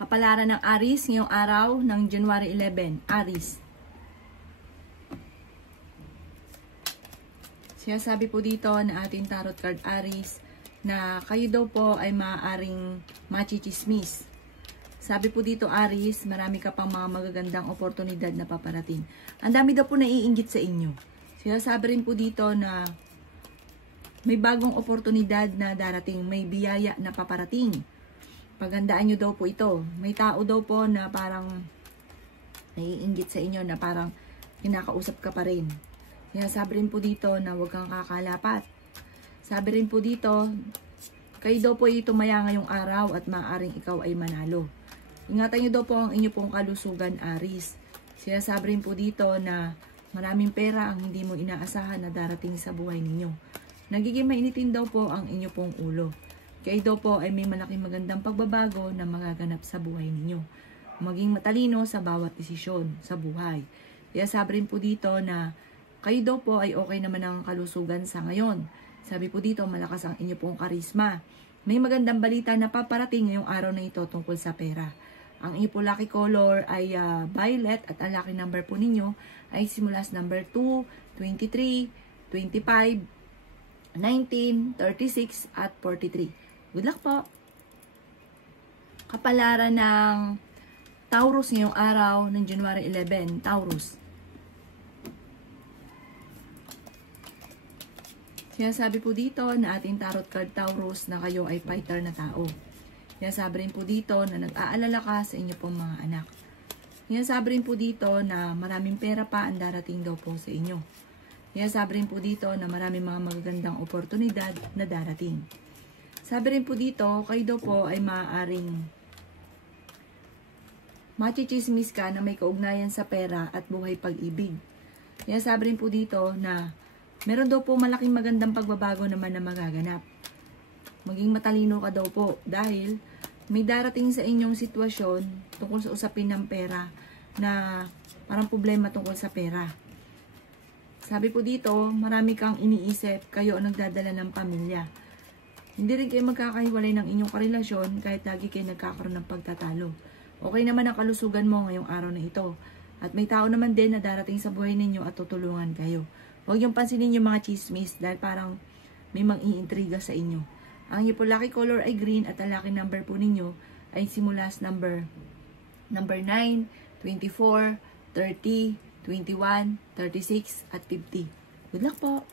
Kapalaran ng Aries ngayong araw ng January 11. Aries. Sinasabi po dito na ating tarot card Aries na kayo daw po ay maaaring machichismis. Sabi po dito Aries, marami ka pang mga magagandang oportunidad na paparating. Ang dami daw po naiinggit sa inyo. Sinasabi rin po dito na may bagong oportunidad na darating, may biyaya na paparating. Pagandaan nyo daw po ito. May tao daw po na parang naiinggit sa inyo na parang kinakausap ka pa rin. Sinasabi rin po dito na huwag kang kakalapat. Sabi rin po dito, kayo daw po ay tumaya ngayong araw at maaaring ikaw ay manalo. Ingatan nyo daw po ang inyo pong kalusugan, Aries. Sinasabi rin po dito na maraming pera ang hindi mo inaasahan na darating sa buhay ninyo. Nagiging mainitin daw po ang inyo pong ulo. Kayo daw po ay may malaking magandang pagbabago na magaganap sa buhay ninyo. Maging matalino sa bawat desisyon sa buhay. Kaya sabi rin po dito na kayo daw po ay okay naman ang kalusugan sa ngayon. Sabi po dito malakas ang inyo pong karisma. May magandang balita na paparating ngayong araw na ito tungkol sa pera. Ang inyo po lucky color ay violet at ang lucky number po ninyo ay simula sa number 2, 23, 25, 19, 36 at 43. Good luck po! Kapalaran ng Taurus ngayong araw ng January 11. Taurus. Sinasabi po dito na ating tarot card Taurus na kayo ay fighter na tao. Sinasabi rin po dito na nag-aalala ka sa inyo pong mga anak. Sinasabi rin po dito na maraming pera pa ang darating daw po sa inyo. Sinasabi rin po dito na maraming mga magagandang oportunidad na darating. Sabi rin po dito, kayo daw po ay maaaring machichismis ka na may kaugnayan sa pera at buhay pag-ibig. Sinasabi rin po dito na meron daw po malaking magandang pagbabago naman na magaganap. Maging matalino ka daw po dahil may darating sa inyong sitwasyon tungkol sa usapin ng pera na parang problema tungkol sa pera. Sabi po dito, marami kang iniisip, kayo ang nagdadala ng pamilya. Hindi rin kayo magkakahiwalay ng inyong karelasyon kahit lagi kayo nagkakaroon ng pagtatalo. Okay naman ang kalusugan mo ngayong araw na ito. At may tao naman din na darating sa buhay ninyo at tutulungan kayo. Huwag yung pansinin yung mga chismis dahil parang may mang-iintriga sa inyo. Ang inyo po lucky color ay green at ang lucky number po ninyo ay simula sa number 9, 24, 30, 21, 36 at 50. Good luck po!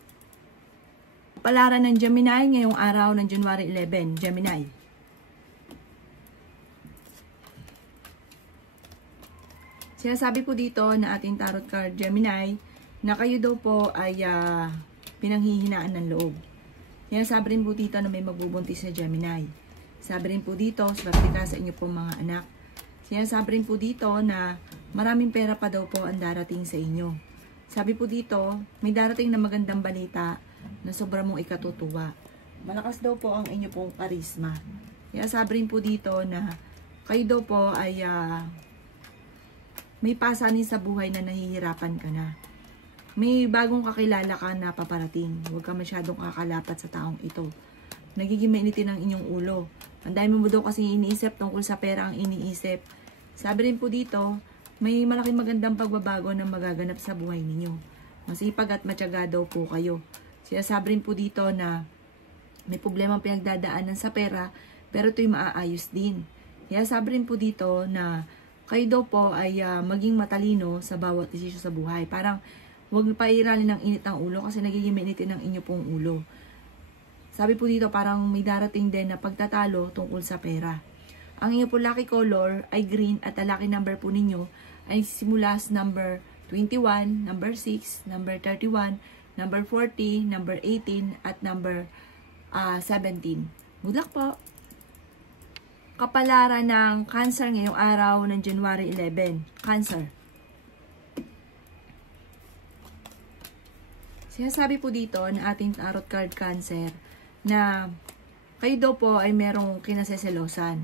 Kapalaran ng Gemini ngayong araw ng January 11. Gemini. Sinasabi po dito na ating tarot card Gemini na kayo daw po ay pinanghihinaan ng loob. Sinasabi rin po dito na may magbubuntis na Gemini. Sabi rin po dito, swerte ka sa inyo pong mga anak. Sinasabi rin po dito na maraming pera pa daw po ang darating sa inyo. Sabi po dito, may darating na magandang balita na sobrang mong ikatutuwa. Malakas daw po ang inyo pong karisma. Kaya sabi rin po dito na kayo daw po ay may pasanin sa buhay na nahihirapan ka na. May bagong kakilala ka na paparating. Huwag ka masyadong kakalapat sa taong ito. Nagiging mainitin ang inyong ulo. Ang dami mo daw kasi iniisip tungkol sa pera ang iniisip. Sabi rin po dito, may malaking magandang pagbabago na magaganap sa buhay ninyo. Masipag at matyaga daw po kayo. Sinasabi rin po dito na may problema pinagdadaanan sa pera, pero ito'y maaayos din. Kaya sabi rin po dito na kayo daw po ay maging matalino sa bawat desisyon sa buhay. Parang huwag pairalin ng init ng ulo kasi nagiging mainitin ng inyo pong ulo. Sabi po dito parang may darating din na pagtatalo tungkol sa pera. Ang inyo po lucky color ay green at ang lucky number po ninyo ay simula sa number 21, number 6, number 31, number 40, number 18, at number 17. Good luck po! Kapalaran ng Cancer ngayong araw ng January 11. Cancer. Sinasabi po dito na ating tarot card Cancer na kayo daw po ay merong kinaseselosan.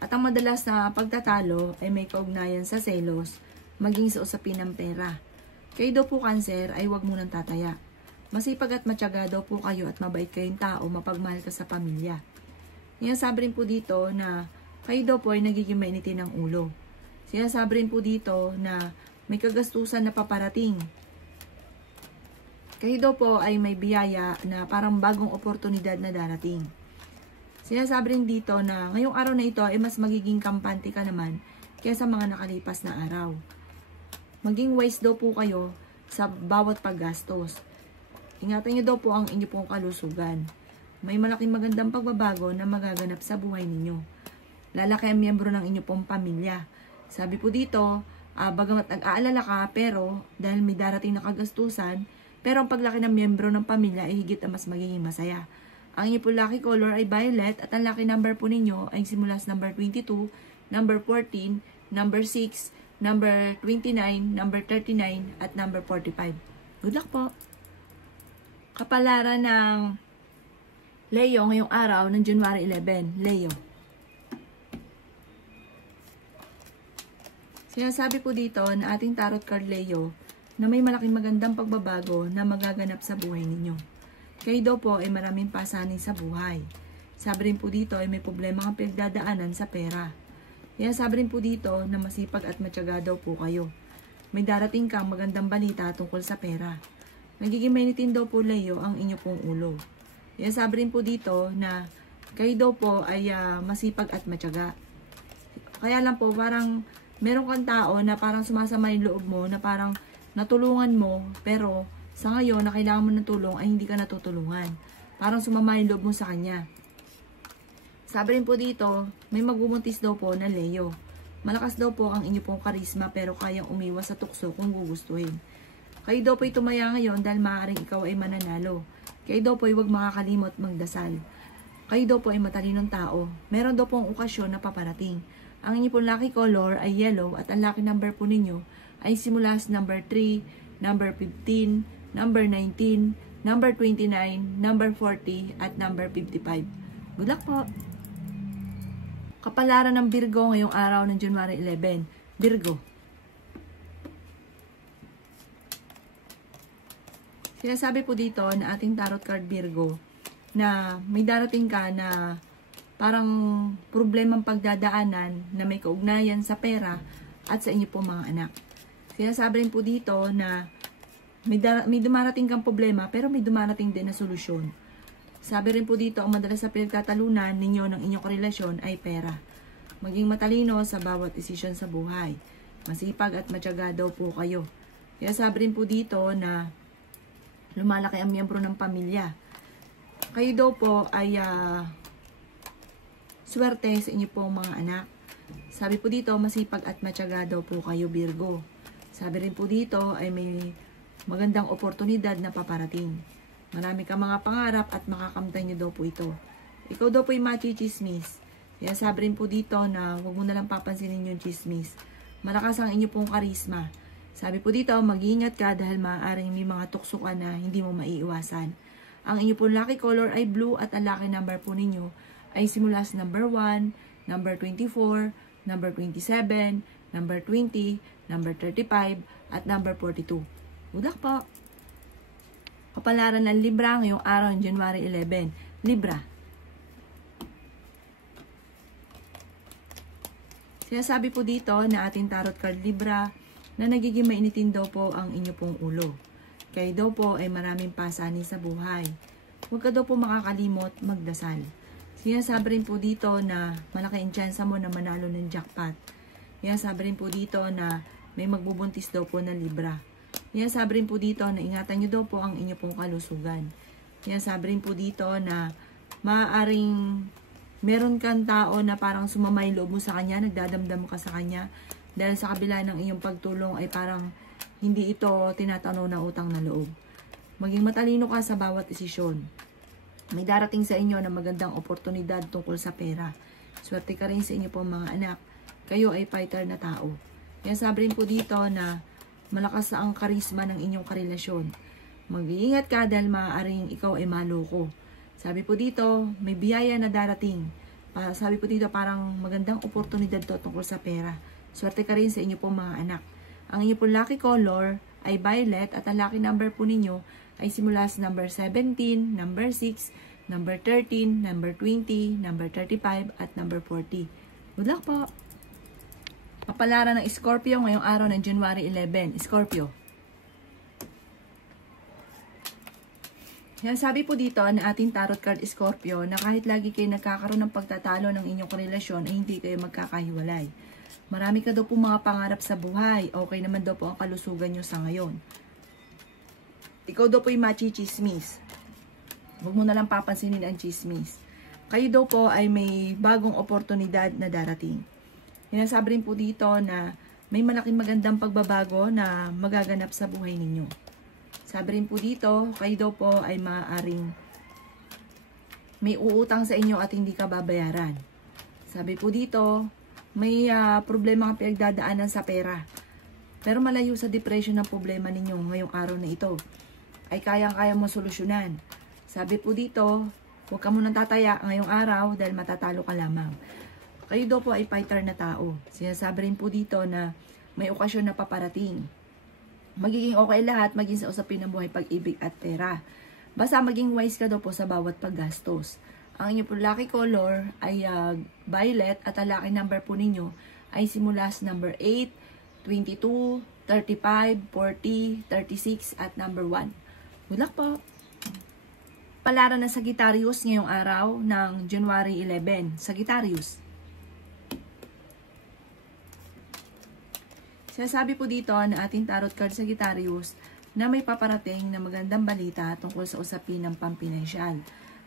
At ang madalas na pagtatalo ay may kaugnayan sa selos, maging sa usapin ng pera. Kayo daw po Cancer ay huwag munang tataya. Masipag at matyaga daw po kayo at mabait kayong tao, mapagmahal ka sa pamilya. Ngayon sabi rin po dito na kayo daw po ay nagiging mainitin ng ulo. Sinasabi rin po dito na may kagastusan na paparating. Kayo daw po ay may biyaya na parang bagong oportunidad na darating. Sinasabi rin dito na ngayong araw na ito ay mas magiging kampante ka naman kaysa mga nakalipas na araw. Maging wise daw po kayo sa bawat paggastos. Ingatan niyo daw po ang inyo pong kalusugan. May malaking magandang pagbabago na magaganap sa buhay ninyo. Lalaki ang miyembro ng inyo pong pamilya. Sabi po dito, bagamat nag-aalala ka, pero dahil may darating na kagastusan, pero ang paglaki ng miyembro ng pamilya ay higit na mas magiging masaya. Ang inyo po lucky color ay violet at ang lucky number po ninyo ay simula sa number 22, number 14, number 6, number 29, number 39, at number 45. Good luck po! Kapalaran ng Leo ngayong araw ng January 11. Leo. Sinasabi po dito na ating tarot card Leo na may malaking magandang pagbabago na magaganap sa buhay ninyo. Kayo daw po ay maraming pasanin sa buhay. Sabi rin po dito ay may problema kang pinagdadaanan sa pera. Kaya sabi rin po dito na masipag at matyaga daw po kayo. May darating kang magandang balita tungkol sa pera. Nagiging mainitin daw po Leo ang inyo pong ulo. Kaya sabi rin po dito na kayo daw po ay masipag at matyaga. Kaya lang po parang meron kang tao na parang sumasama yung loob mo na parang natulungan mo, pero sa ngayon na kailangan mo ng tulong ay hindi ka natutulungan. Parang sumama yung loob mo sa kanya. Sabi rin po dito, may magbubuntis daw po na Leo. Malakas daw po ang inyo pong karisma pero kayang umiwas sa tukso kung gugustuhin. Kayo daw po ay tumaya ngayon dahil maaaring ikaw ay mananalo. Kayo daw po ay huwag makakalimot magdasal. Kayo daw po ay matalinong tao. Meron daw po ang okasyon na paparating. Ang inyo pong lucky color ay yellow at ang lucky number po ninyo ay simula sa number 3, number 15, number 19, number 29, number 40, at number 55. Good luck po! Kapalaran ng Virgo ngayong araw ng January 11. Virgo. Sinasabi po dito na ating tarot card Virgo na may darating ka na parang problemang pagdadaanan na may kaugnayan sa pera at sa inyo po mga anak. Sinasabi rin po dito na may dumarating kang problema pero may dumarating din na solusyon. Sabi rin po dito ang madalas sa pinagtatalunan ninyo ng inyong relasyon ay pera. Maging matalino sa bawat desisyon sa buhay. Masipag at matyaga daw po kayo. Kaya sabi rin po dito na lumalaki ang miyembro ng pamilya. Kayo daw po ay swerte sa inyo pong mga anak. Sabi po dito masipag at matyaga daw po kayo Virgo. Sabi rin po dito ay may magandang oportunidad na paparating. Marami kang mga pangarap at makakamtan nyo daw po ito. Ikaw daw po ay machichismis. Kaya sabi rin po dito na huwag mo nalang papansinin yung chismis. Malakas ang inyo pong karisma. Sabi po dito, mag-iingat ka dahil maaaring may mga tukso ka na hindi mo maiiwasan. Ang inyo pong lucky color ay blue at ang lucky number po ninyo ay simula sa number 1, number 24, number 27, number 20, number 35, at number 42. Good luck po! Kapalaran ng Libra ngayong araw ng January 11. Libra. Sinasabi po dito na ating tarot card Libra na nagiging mainitin daw po ang inyo pong ulo. Kayo daw po ay maraming pasanin sa buhay. Huwag ka daw po makakalimot magdasal. Sinasabi rin po dito na malaki ang tsansa mo na manalo ng jackpot. Sinasabi rin po dito na may magbubuntis daw po na Libra. Sinasabi rin po dito na ingatan nyo daw po ang inyo pong kalusugan. Sinasabi rin po dito na maaaring meron kang tao na parang sumamay loob mo sa kanya, nagdadamdam ka sa kanya, dahil sa kabila ng iyong pagtulong ay parang hindi ito tinatanaw na utang na loob. Maging matalino ka sa bawat desisyon. May darating sa inyo na magandang oportunidad tungkol sa pera. Swerte ka rin sa inyo pong mga anak. Kayo ay fighter na tao. Kaya sabi rin po dito na malakas ang karisma ng inyong karelasyon. Mag-iingat ka dahil maaaring ikaw ay maloko. Sabi po dito, may biyaya na darating. Sabi po dito, parang magandang oportunidad to tungkol sa pera. Swerte ka rin sa inyo pong mga anak. Ang inyo pong lucky color ay violet at ang lucky number po ninyo ay simula sa number 17, number 6, number 13, number 20, number 35, at number 40. Good luck po. Kapalaran ng Scorpio ngayong araw ng January 11. Scorpio. Yan, sabi po dito na ating tarot card Scorpio na kahit lagi kayo nagkakaroon ng pagtatalo ng inyong relasyon ay hindi kayo magkakahiwalay. Marami ka daw po mga pangarap sa buhay. Okay naman daw po ang kalusugan nyo sa ngayon. Ikaw daw po yung machichismis. Huwag mo na lang papansinin ang chismis. Kayo daw po ay may bagong oportunidad na darating. Sinasabi rin po dito na may malaking magandang pagbabago na magaganap sa buhay ninyo. Sabi rin po dito, kayo daw po ay maaaring may uutang sa inyo at hindi ka babayaran. Sabi po dito, may problema kang pinagdadaanan sa pera. Pero malayo sa depression ng problema ninyo ngayong araw na ito. Ay kayang-kaya mo solusyonan. Sabi po dito, huwag ka munang tataya ngayong araw dahil matatalo ka lamang. Kayo daw po ay fighter na tao. Sinasabi rin po dito na may okasyon na paparating. Magiging okay lahat, maging sa usapin ng buhay, pag-ibig at pera. Basta maging wise ka daw po sa bawat paggastos. Ang inyo po lucky color ay violet at ang lucky number po ninyo ay simula sa number 8, 22, 35, 40, 36 at number 1. Good luck po! Palaran ng Sagittarius ngayong araw ng January 11. Sagittarius. Sinasabi po dito na ating tarot card Sagittarius na may paparating na magandang balita tungkol sa usapin ng pampinansyal.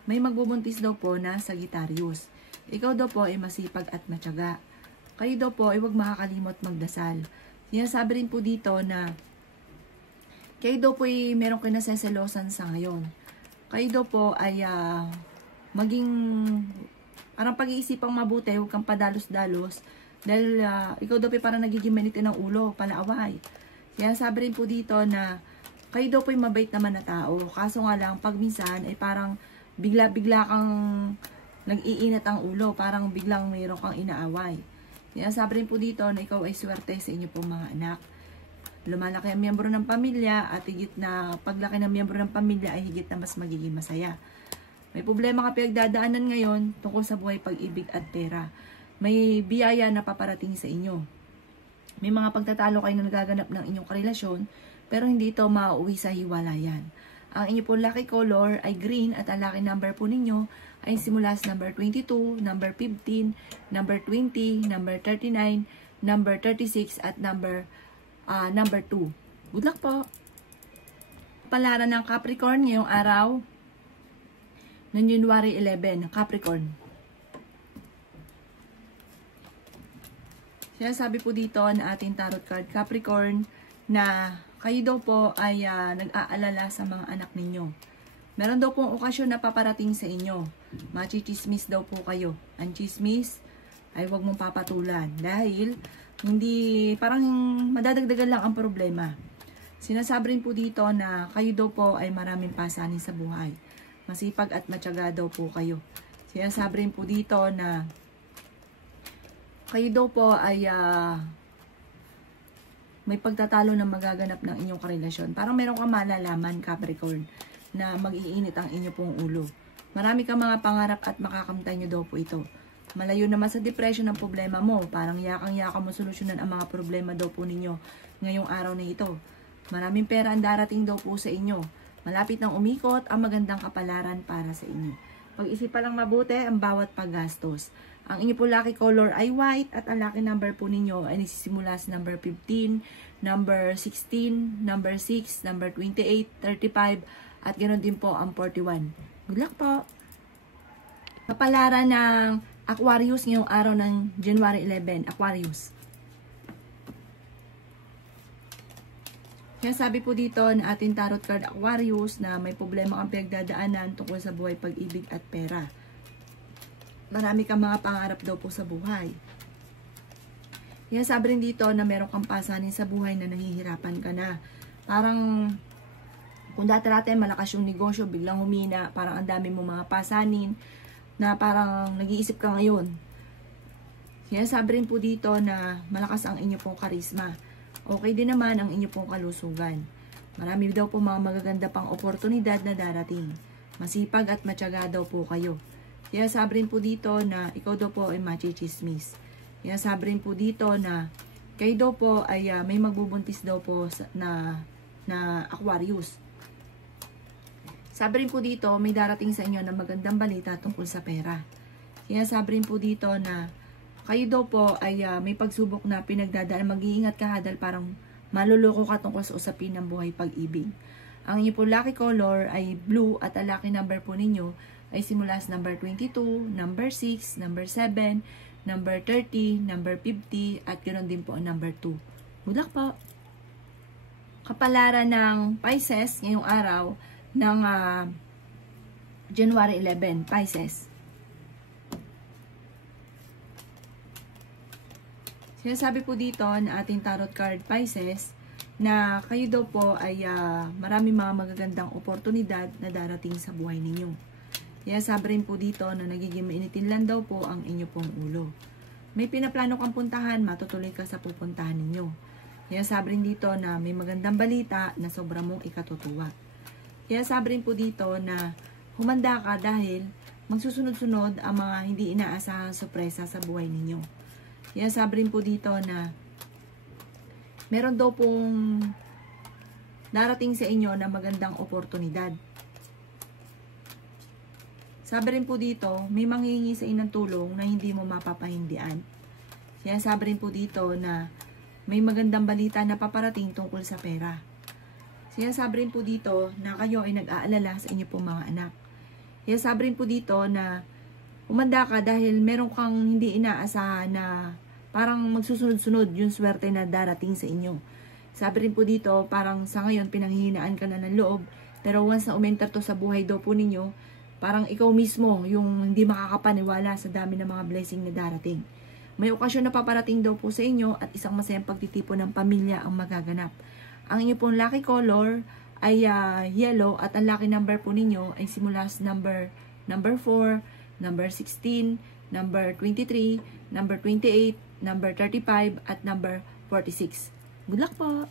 May magbubuntis daw po na Sagittarius. Ikaw daw po ay masipag at matyaga. Kayo daw po ay huwag makakalimot magdasal. Sinasabi rin po dito na kayo daw po ay meron kinaseselosan sa ngayon. Kayo daw po ay maging parang pag-iisipang mabuti, huwag kang padalos-dalos. Dahil ikaw daw po parang nagiging maniti ng ulo, palaaway. Kaya sabi rin po dito na kayo daw po yung mabait naman na tao. Kaso nga lang, pag minsan ay parang bigla-bigla kang nag-iinit ang ulo. Parang biglang mayroon kang inaaway. Kaya sabi rin po dito na ikaw ay swerte sa inyo pong mga anak. Lumalaki ang miyembro ng pamilya at higit na paglaki ng miyembro ng pamilya ay higit na mas magiging masaya. May problema ka pinagdadaanan ngayon tungkol sa buhay, pag-ibig at pera. May biyaya na paparating sa inyo. May mga pagtatalo kayo na nagaganap ng inyong karelasyon, pero hindi ito mauwi sa hiwalayan. Ang inyo po lucky color ay green at ang lucky number po ninyo ay simula sa number 22, number 15, number 20, number 39, number 36 at number 2. Good luck po! Palaran ng Capricorn ngayong araw ng January 11. Capricorn. Sabi po dito na ating tarot card Capricorn na kayo daw po ay nag-aalala sa mga anak ninyo. Meron daw pong okasyon na paparating sa inyo. Machichismis daw po kayo. Ang chismis ay huwag mong papatulan dahil hindi, parang madadagdagan lang ang problema. Sinasabi rin po dito na kayo daw po ay maraming pasanin sa buhay. Masipag at matyaga daw po kayo. Sinasabi rin po dito na kayo daw po ay may pagtatalo na magaganap ng inyong karelasyon. Parang meron kang malalaman, Capricorn, na mag-iinit ang inyo pong ulo. Marami kang mga pangarap at makakamtan nyo daw po ito. Malayo naman sa depression ang problema mo. Parang yakang-yaka mo solusyonan ang mga problema daw po ninyo ngayong araw na ito. Maraming pera ang darating daw po sa inyo. Malapit nang umikot ang magandang kapalaran para sa inyo. Pag-isipan lang mabuti ang bawat paggastos. Ang inyo po lucky color ay white at ang lucky number po ninyo ay nagsisimula sa number 15, number 16, number 6, number 28, 35 at ganoon din po ang 41. Good luck po! Kapalaran ng Aquarius ngayong araw ng January 11. Aquarius. Kaya sabi po dito na ating tarot card Aquarius na may problema kang pinagdadaanan tungkol sa buhay, pag-ibig at pera. Marami kang mga pangarap daw po sa buhay. Kaya sabi rin dito na meron kang pasanin sa buhay na nahihirapan ka na. Parang kung dati-dati malakas yung negosyo, biglang humina, parang ang dami mo mga pasanin na parang nag-iisip ka ngayon. Kaya sabi rin po dito na malakas ang inyo pong karisma. Okay din naman ang inyo pong kalusugan. Marami daw po mga magaganda pang oportunidad na darating. Masipag at matyaga daw po kayo. Kaya sabi rin po dito na ikaw daw po ay machichismis. Sabi rin po dito na kayo daw po ay may magbubuntis daw po na Aquarius. Sabi rin po dito, may darating sa inyo na magandang balita tungkol sa pera. Sabi rin po dito na kayo daw po ay may pagsubok na pinagdadaan. Mag-iingat ka dahil parang maluloko ka tungkol sa usapin ng buhay pag-ibig. Ang inyo po lucky color ay blue at ang lucky number po ninyo ay simula sa number 22, number 6, number 7, number 30, number 50, at ganoon din po ang number 2. Good luck po! Kapalaran ng Pisces ngayong araw ng January 11, Pisces. Sinasabi po dito na ating tarot card Pisces na kayo daw po ay marami mga magagandang oportunidad na darating sa buhay ninyo. Sabi rin po dito na nagiging mainitin lang daw po ang inyo pong ulo. May pinaplano kang puntahan, matutuloy ka sa pupuntahan ninyo. Sabi rin dito na may magandang balita na sobrang mong ikatutuwa. Sabi rin po dito na humanda ka dahil magsusunod-sunod ang mga hindi inaasahang sorpresa sa buhay ninyo. Sabi rin po dito na meron daw pong darating sa inyo na magandang oportunidad. Sabi rin po dito, may manghihingi sa inyo ng tulong na hindi mo mapapahindian. Sabi rin po dito na may magandang balita na paparating tungkol sa pera. Sabi rin po dito na kayo ay nag-aalala sa inyo pong mga anak. Sabi rin po dito na umanda ka dahil meron kang hindi inaasahan na parang magsusunod-sunod yung swerte na darating sa inyo. Sabi rin po dito, parang sa ngayon pinanghihinaan ka na ng loob, pero once na umenter to sa buhay daw po ninyo, parang ikaw mismo yung hindi makakapaniwala sa dami ng mga blessing na darating. May okasyon na paparating daw po sa inyo at isang masayang pagtitipon ng pamilya ang magaganap. Ang inyo pong lucky color ay yellow at ang lucky number po ninyo ay simula sa number 4, number 16, number 23, number 28, number 35, at number 46. Good luck po!